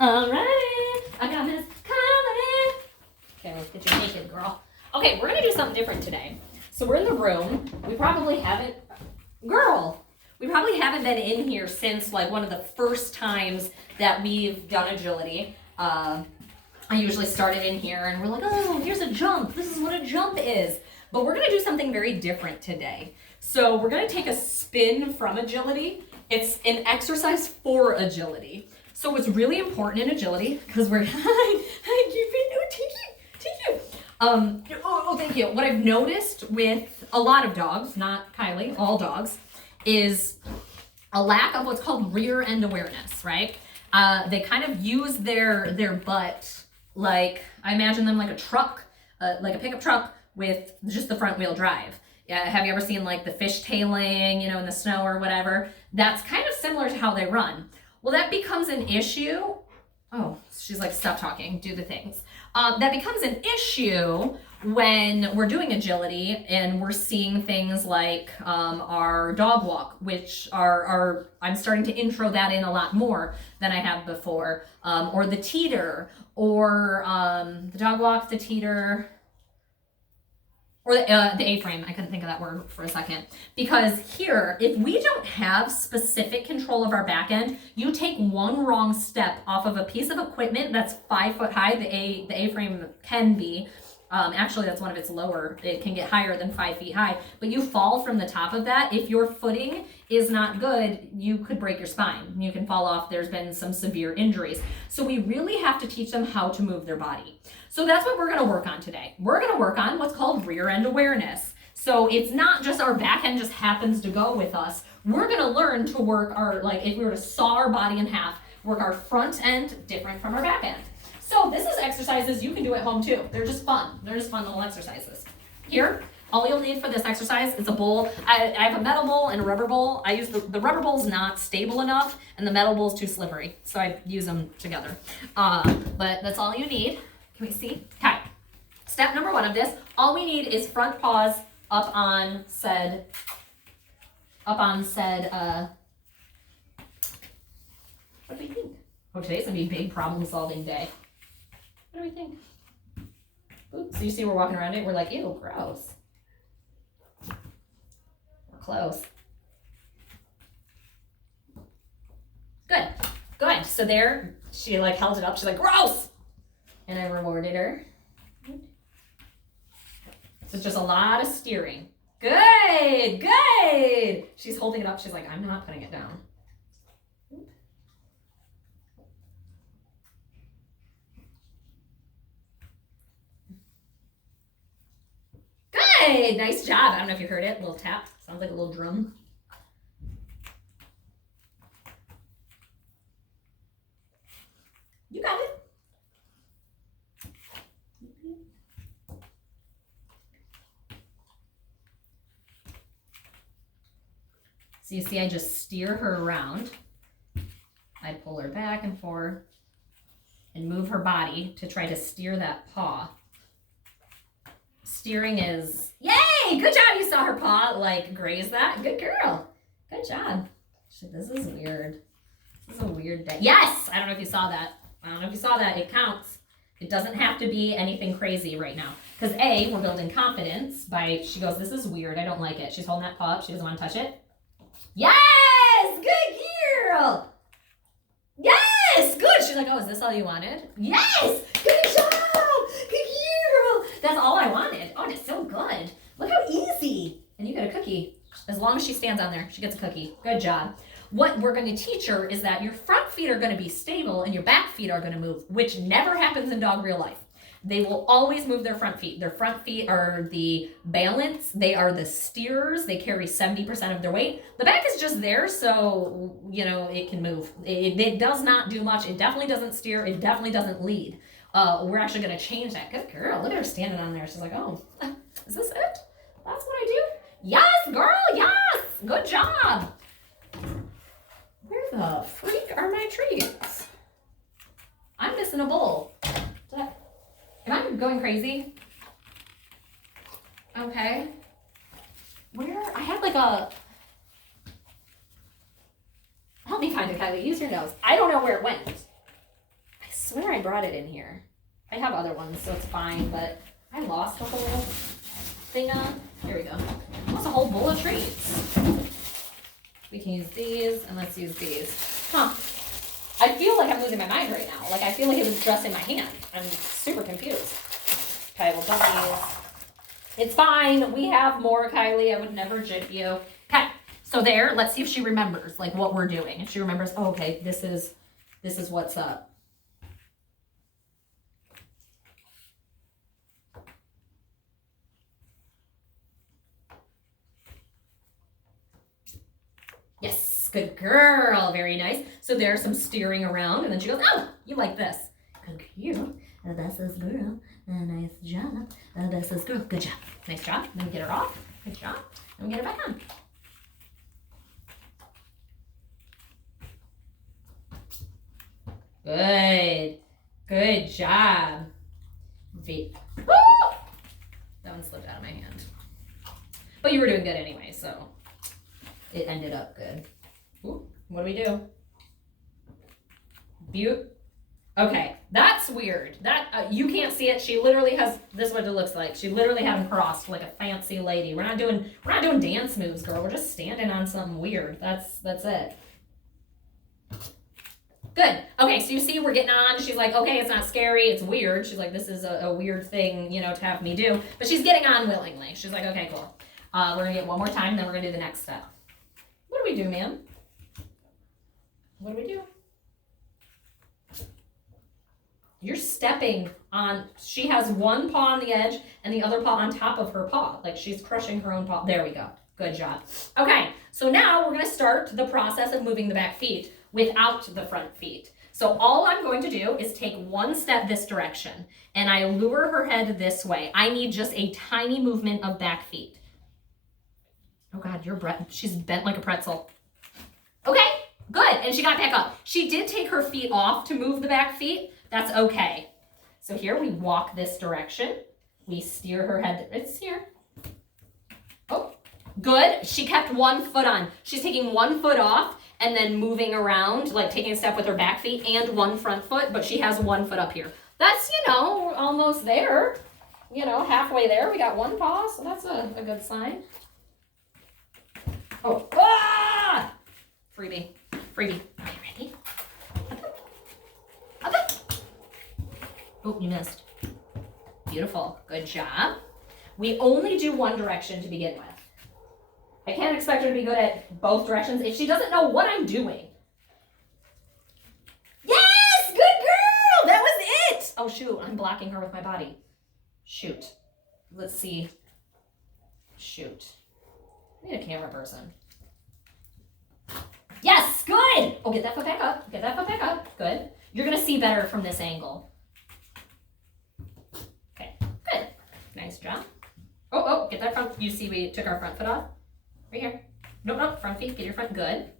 Alright, I got Miss Kylie. Okay, let's get you naked, girl. Okay, we're gonna do something different today. So we're in the room. We probably haven't been in here since like one of the first times that we've done agility. I usually start it in here and we're like, oh, here's a jump. This is what a jump is. But we're gonna do something very different today. So we're gonna take a spin from agility. It's an exercise for agility. So what's really important in agility, because we're, thank you. What I've noticed with a lot of dogs, not Kylie, all dogs, is a lack of what's called rear end awareness, right? They kind of use their butt like, I imagine them like a truck, like a pickup truck with just the front wheel drive. Have you ever seen like the fishtailing, in the snow or whatever? That's kind of similar to how they run. Well, that becomes an issue. Oh, she's like, stop talking, do the things. That becomes an issue when we're doing agility and we're seeing things like our dog walk, which are I'm starting to intro that in a lot more than I have before, or the teeter, or the dog walk, the teeter, or the A-frame. I couldn't think of that word for a second. Because here, if we don't have specific control of our back end, you take one wrong step off of a piece of equipment that's 5 foot high, the A-frame can be. Actually, that's one of its lower. It can get higher than 5 feet high. But you fall from the top of that. If your footing is not good, you could break your spine. You can fall off. There's been some severe injuries. So we really have to teach them how to move their body. So that's what we're going to work on today. We're going to work on what's called rear end awareness. So it's not just our back end just happens to go with us. We're going to learn to work our, like if we were to saw our body in half, work our front end different from our back end. So this is exercises you can do at home too. They're just fun. They're just fun little exercises. Here, all you'll need for this exercise is a bowl. I have a metal bowl and a rubber bowl. I use the rubber bowl's not stable enough and the metal bowl's too slippery. So I use them together. But that's all you need. Can we see? Okay. Step number 1 of this, all we need is front paws up on said, what do we think? Oh, today's gonna be a big problem solving day. What do we think? Oops, so you see we're walking around it, we're like, ew, gross. We're close. Good. So there, she like held it up, she's like, gross! And I rewarded her. So it's just a lot of steering. Good. She's holding it up, she's like, I'm not putting it down. Good, nice job. I don't know if you heard it, a little tap. Sounds like a little drum. You got it. So you see, I just steer her around. I pull her back and forth and move her body to try to steer that paw. Steering is, yay, good job. You saw her paw like graze that. Good girl. Good job. Shit, this is weird. This is a weird day. Yes, I don't know if you saw that. It counts. It doesn't have to be anything crazy right now. Because A, we're building confidence by, she goes, this is weird. I don't like it. She's holding that paw up. She doesn't want to touch it. Yes! Good girl! Yes! Good! She's like, oh, is this all you wanted? Yes! Good job! Good girl! That's all I wanted. Oh, and it's so good. Look how easy. And you get a cookie. As long as she stands on there, she gets a cookie. Good job. What we're going to teach her is that your front feet are going to be stable and your back feet are going to move, which never happens in dog real life. They will always move their front feet. Their front feet are the balance. They are the steerers. They carry 70% of their weight. The back is just there, so, it can move. It does not do much. It definitely doesn't steer. It definitely doesn't lead. We're actually going to change that. Good girl. Look at her standing on there. She's like, oh, is this it? That's what I do? Yes, girl, yes. Good job. Where the freak are my treats? I'm missing a bowl. Am I going crazy? Okay. Where? I had like a... Help me find it, Kylie. Use your nose. I don't know where it went. swear I brought it in here. I have other ones, so it's fine, but I lost the whole thing on. Here we go. Almost a whole bowl of treats. We can use these, and let's use these. Huh. I feel like I'm losing my mind right now. Like, I feel like it was just in my hand. I'm super confused. Okay, we'll put these. It's fine. We have more, Kylie. I would never jip you. Okay, so there. Let's see if she remembers, like, what we're doing. If she remembers, oh, okay, this is what's up. Yes, good girl. Very nice. So there's some steering around, and then she goes, oh, you like this. Good girl. This is girl. Nice job. This is girl. Good job. Nice job. Then we get her off. Good job. And we get her back on. Good. Good job. Woo! That one slipped out of my hand. But you were doing good anyway, so it ended up good. Ooh, what do we do? Okay, that's weird. That you can't see it. She literally has this. Is what it looks like. She literally had them crossed like a fancy lady. We're not doing dance moves, girl. We're just standing on something weird. That's it. Good. Okay, so you see we're getting on. She's like, okay, it's not scary. It's weird. She's like, this is a weird thing, you know, to have me do. But she's getting on willingly. She's like, okay, cool. We're going to get one more time, then we're going to do the next step. What do we do, ma'am? What do we do? You're stepping on, she has one paw on the edge and the other paw on top of her paw. Like she's crushing her own paw. There we go. Good job. Okay, so now we're going to start the process of moving the back feet without the front feet. So all I'm going to do is take one step this direction and I lure her head this way. I need just a tiny movement of back feet. Oh God, she's bent like a pretzel. Okay, good. And she got back up. She did take her feet off to move the back feet. That's okay. So here we walk this direction. We steer her head. It's here. Oh, good. She kept one foot on. She's taking one foot off and then moving around, like taking a step with her back feet and one front foot, but she has one foot up here. That's, you know, almost there. You know, halfway there. We got one paw, so that's a good sign. Oh, ah! Freebie. Are you ready? Up. Oh, you missed. Beautiful. Good job. We only do one direction to begin with. I can't expect her to be good at both directions if she doesn't know what I'm doing. Yes! Good girl! That was it! Oh, shoot. I'm blocking her with my body. Shoot. Let's see. Shoot. I need a camera person. Yes, good. Oh, get that foot back up. Get that foot back up. Good. You're going to see better from this angle. Okay, good. Nice job. Oh, get that front. You see we took our front foot off? Right here. Nope, front feet. Get your front. Good.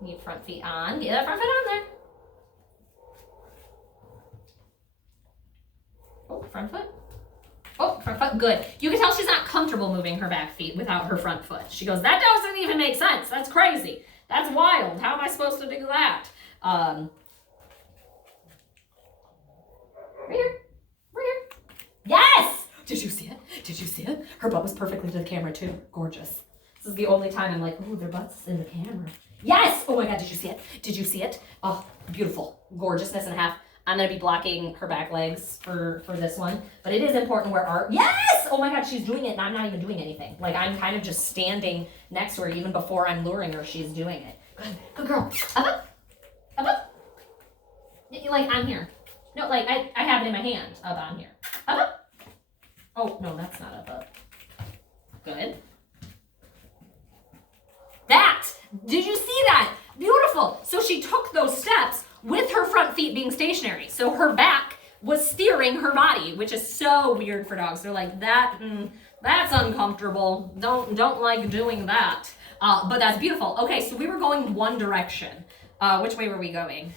Need front feet on. Get that front foot on there. Oh, front foot. Oh, front foot, good. You can tell she's not comfortable moving her back feet without her front foot. She goes, that doesn't even make sense. That's crazy. That's wild. How am I supposed to do that? Right here. Yes! Did you see it? Her butt was perfectly to the camera too. Gorgeous. This is the only time I'm like, ooh, their butt's in the camera. Yes! Oh my God, did you see it? Oh, beautiful. Gorgeousness and a half. I'm going to be blocking her back legs for this one. But it is important where our... Yes! Oh my God, she's doing it and I'm not even doing anything. Like, I'm kind of just standing next to her. Even before I'm luring her, she's doing it. Good girl. Up. Like, I'm here. No, like, I have it in my hand. Up on here. Up. Oh, no, that's not up. Good. That! Did you see that? Beautiful. So she took those steps with her front feet being stationary. So her back was steering her body, which is so weird for dogs. They're like, that's uncomfortable. Don't like doing that. But that's beautiful. Okay, so we were going one direction. Which way were we going?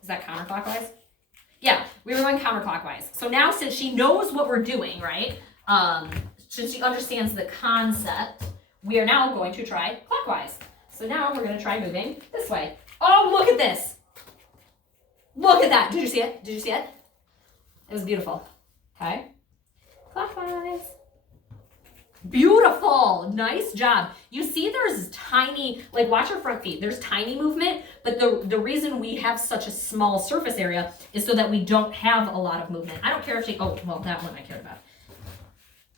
Is that counterclockwise? Yeah, we were going counterclockwise. So now since she knows what we're doing, right? Since she understands the concept, we are now going to try clockwise. So now we're going to try moving this way. Oh, look at this. Look at that. Did you see it? Did you see it? It was beautiful. Okay. Clockwise. Beautiful. Nice job. You see there's tiny, like watch your front feet. There's tiny movement, but the reason we have such a small surface area is so that we don't have a lot of movement. I don't care if she, oh, well, that one I cared about.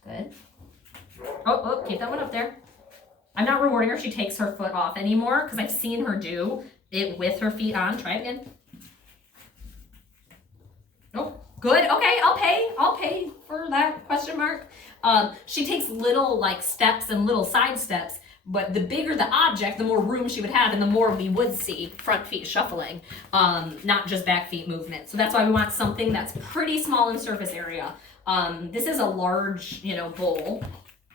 Good. Oh, keep that one up there. I'm not rewarding her if she takes her foot off anymore because I've seen her do it with her feet on. Try it again. Nope. Good. Okay, I'll pay for that question mark. She takes little like steps and little side steps, but the bigger the object, the more room she would have and the more we would see front feet shuffling, not just back feet movement. So that's why we want something that's pretty small in surface area. This is a large, bowl.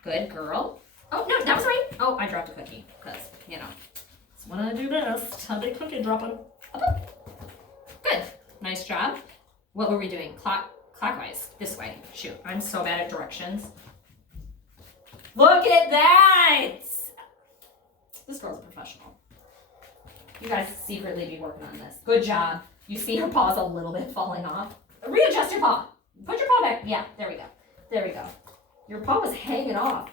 Good girl. Oh, no, that was right. Oh, I dropped a cookie because, it's what I do best. A big cookie dropping. Good. Nice job. What were we doing? Clockwise. This way. Shoot, I'm so bad at directions. Look at that! This girl's a professional. You guys secretly be working on this. Good job. You see her paws a little bit falling off. Readjust your paw. Put your paw back. Yeah, there we go. There we go. Your paw was hanging off.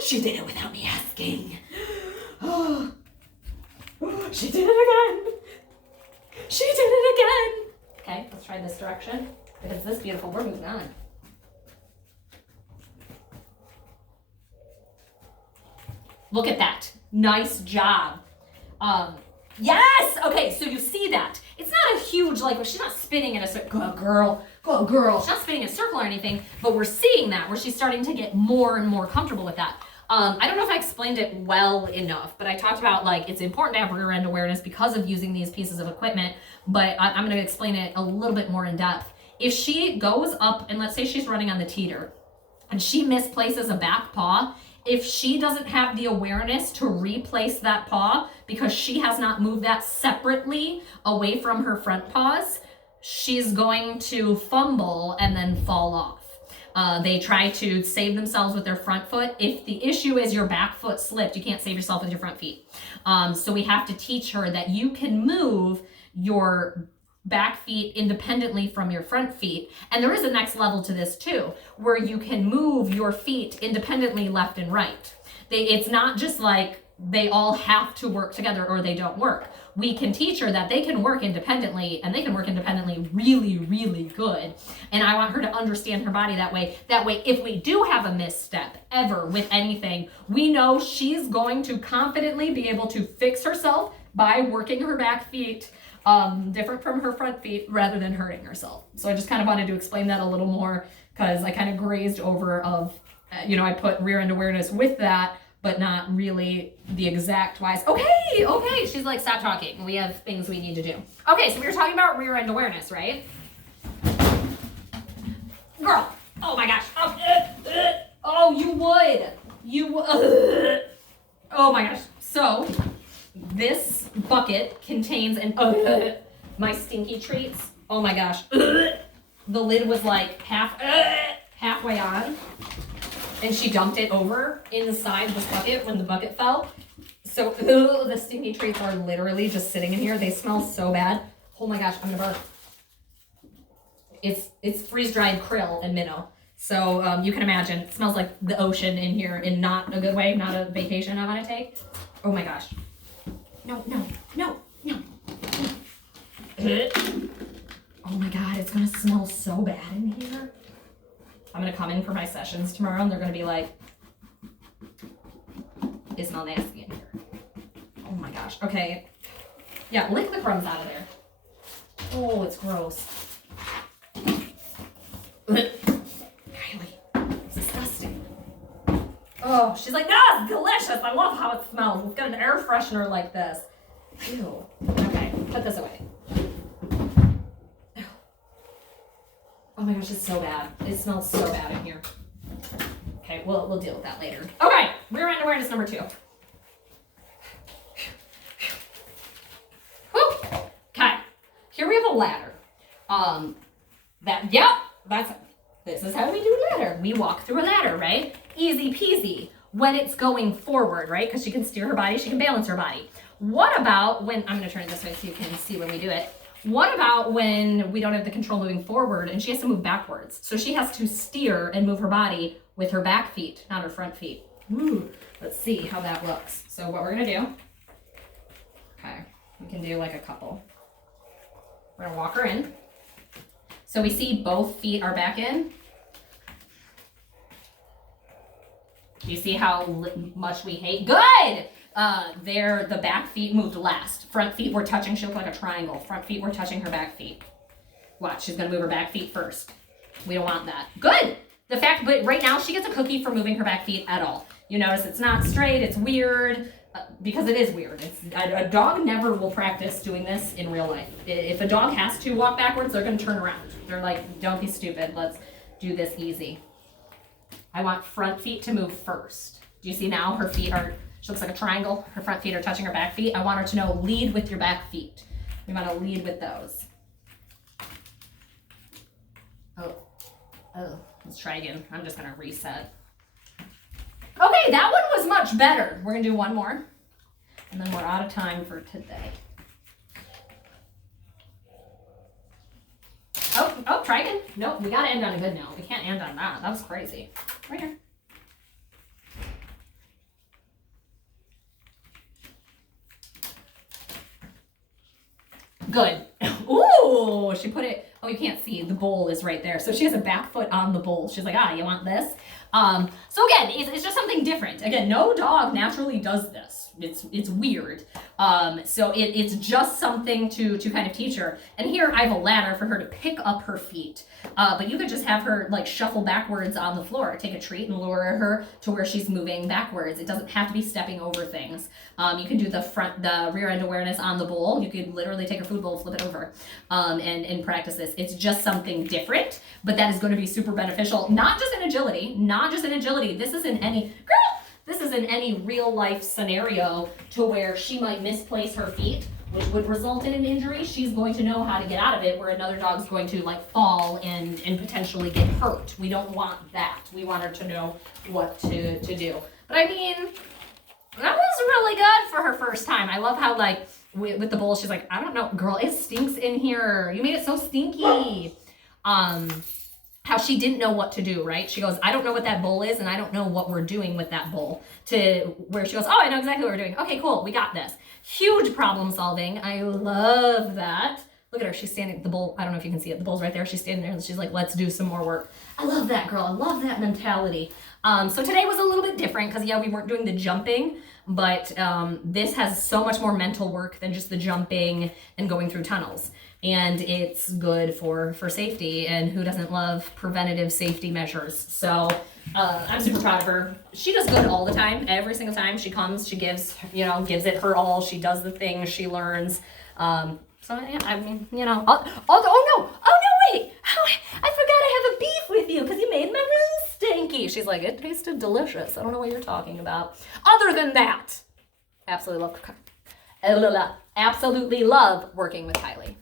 She did it without me asking. She did it again. She did it again. Okay, let's try this direction. If it's this beautiful, we're moving on. Look at that. Nice job. Yes! Okay, so you see that. It's not a huge, she's not spinning in a circle. Go girl. She's not spinning in a circle or anything, but we're seeing that where she's starting to get more and more comfortable with that. I don't know if I explained it well enough, but I talked about it's important to have rear end awareness because of using these pieces of equipment, but I'm going to explain it a little bit more in depth. If she goes up and let's say she's running on the teeter and she misplaces a back paw, if she doesn't have the awareness to replace that paw because she has not moved that separately away from her front paws, she's going to fumble and then fall off. They try to save themselves with their front foot. If the issue is your back foot slipped, you can't save yourself with your front feet. So we have to teach her that you can move your back feet independently from your front feet. And there is a next level to this too, where you can move your feet independently left and right. It's not just like they all have to work together or they don't work. We can teach her that they can work independently and they can work independently really, really good. And I want her to understand her body that way. That way, if we do have a misstep ever with anything, we know she's going to confidently be able to fix herself by working her back feet different from her front feet rather than hurting herself. So I just kind of wanted to explain that a little more because I kind of grazed over I put rear end awareness with that, but not really the exact wise. Okay. She's like, stop talking. We have things we need to do. Okay, so we were talking about rear end awareness, right? Girl, oh my gosh. Oh, you would. Oh my gosh. So this bucket contains my stinky treats. Oh my gosh. The lid was like halfway on. And she dumped it over inside this bucket when the bucket fell. So the stinky treats are literally just sitting in here. They smell so bad. Oh my gosh, I'm gonna burp. It's freeze-dried krill and minnow. So you can imagine, it smells like the ocean in here in not a good way, not a vacation I wanna take. Oh my gosh. No. Oh my God, it's gonna smell so bad in here. I'm gonna come in for my sessions tomorrow and they're gonna be like, it smells nasty in here. Oh my gosh, okay. Yeah, lick the crumbs out of there. Oh, it's gross. Kylie, it's disgusting. Oh, she's like, no, it's delicious. I love how it smells. Let's get an air freshener like this. Ew. Okay, put this away. Oh my gosh, it's so bad. It smells so bad in here. Okay, we'll deal with that later. Okay, rear end awareness number 2. Whew. Okay, here we have a ladder. This is how we do ladder. We walk through a ladder, right? Easy peasy. When it's going forward, right? Because she can steer her body, she can balance her body. What about when, I'm gonna turn it this way so you can see when we do it. What about when we don't have the control moving forward and she has to move backwards? So she has to steer and move her body with her back feet, not her front feet. Ooh, let's see how that looks. So what we're gonna do, okay, we can do like a couple. We're gonna walk her in. So we see both feet are back in. Do you see how much we hate? Good! The back feet moved last. Front feet were touching, she looked like a triangle. Front feet were touching her back feet. Watch, she's gonna move her back feet first. We don't want that. Good! But right now she gets a cookie for moving her back feet at all. You notice it's not straight, it's weird, because it is weird. A dog never will practice doing this in real life. If a dog has to walk backwards, they're gonna turn around. They're like, don't be stupid, let's do this easy. I want front feet to move first. Do you see now she looks like a triangle. Her front feet are touching her back feet. I want her to know, lead with your back feet. We want to lead with those. Oh, let's try again. I'm just gonna reset. Okay, that one was much better. We're gonna do one more, and then we're out of time for today. Oh, try again. Nope, we gotta end on a good note. We can't end on that. That was crazy. Right here. Good. Ooh, she put it, oh, you can't see, the bowl is right there. So she has a back foot on the bowl. She's like, you want this? So again, it's just something different. Again, no dog naturally does this. It's weird. So it's just something to kind of teach her. And here I have a ladder for her to pick up her feet. But you could just have her like shuffle backwards on the floor. Take a treat and lure her to where she's moving backwards. It doesn't have to be stepping over things. You can do the rear end awareness on the bowl. You could literally take a food bowl, flip it over, and practice this. It's just something different, but that is going to be super beneficial. Not just in agility. This is in any real life scenario to where she might misplace her feet, which would result in an injury. She's going to know how to get out of it, where another dog's going to like fall and potentially get hurt. We don't want that. We want her to know what to do. But I mean, that was really good for her first time. I love how like with the bowl, she's like, I don't know, girl, it stinks in here. You made it so stinky. How she didn't know what to do, right? She goes, I don't know what that bowl is, and I don't know what we're doing with that bowl. To where she goes, I know exactly what we're doing. Okay, cool, we got this. Huge problem solving. I love that. Look at her, she's standing, the bowl, I don't know if you can see it, the bowl's right there. She's standing there and she's like, let's do some more work. I love that, girl. I love that mentality. So today was a little bit different because we weren't doing the jumping, but this has so much more mental work than just the jumping and going through tunnels. And it's good for safety, and who doesn't love preventative safety measures? So I'm super proud of her. She does good all the time. Every single time she comes, she gives it her all. She does the things, she learns. So yeah, I mean, wait, I forgot I have a beef with you because you made my room stinky. She's like, it tasted delicious. I don't know what you're talking about. Other than that, absolutely love working with Kylie.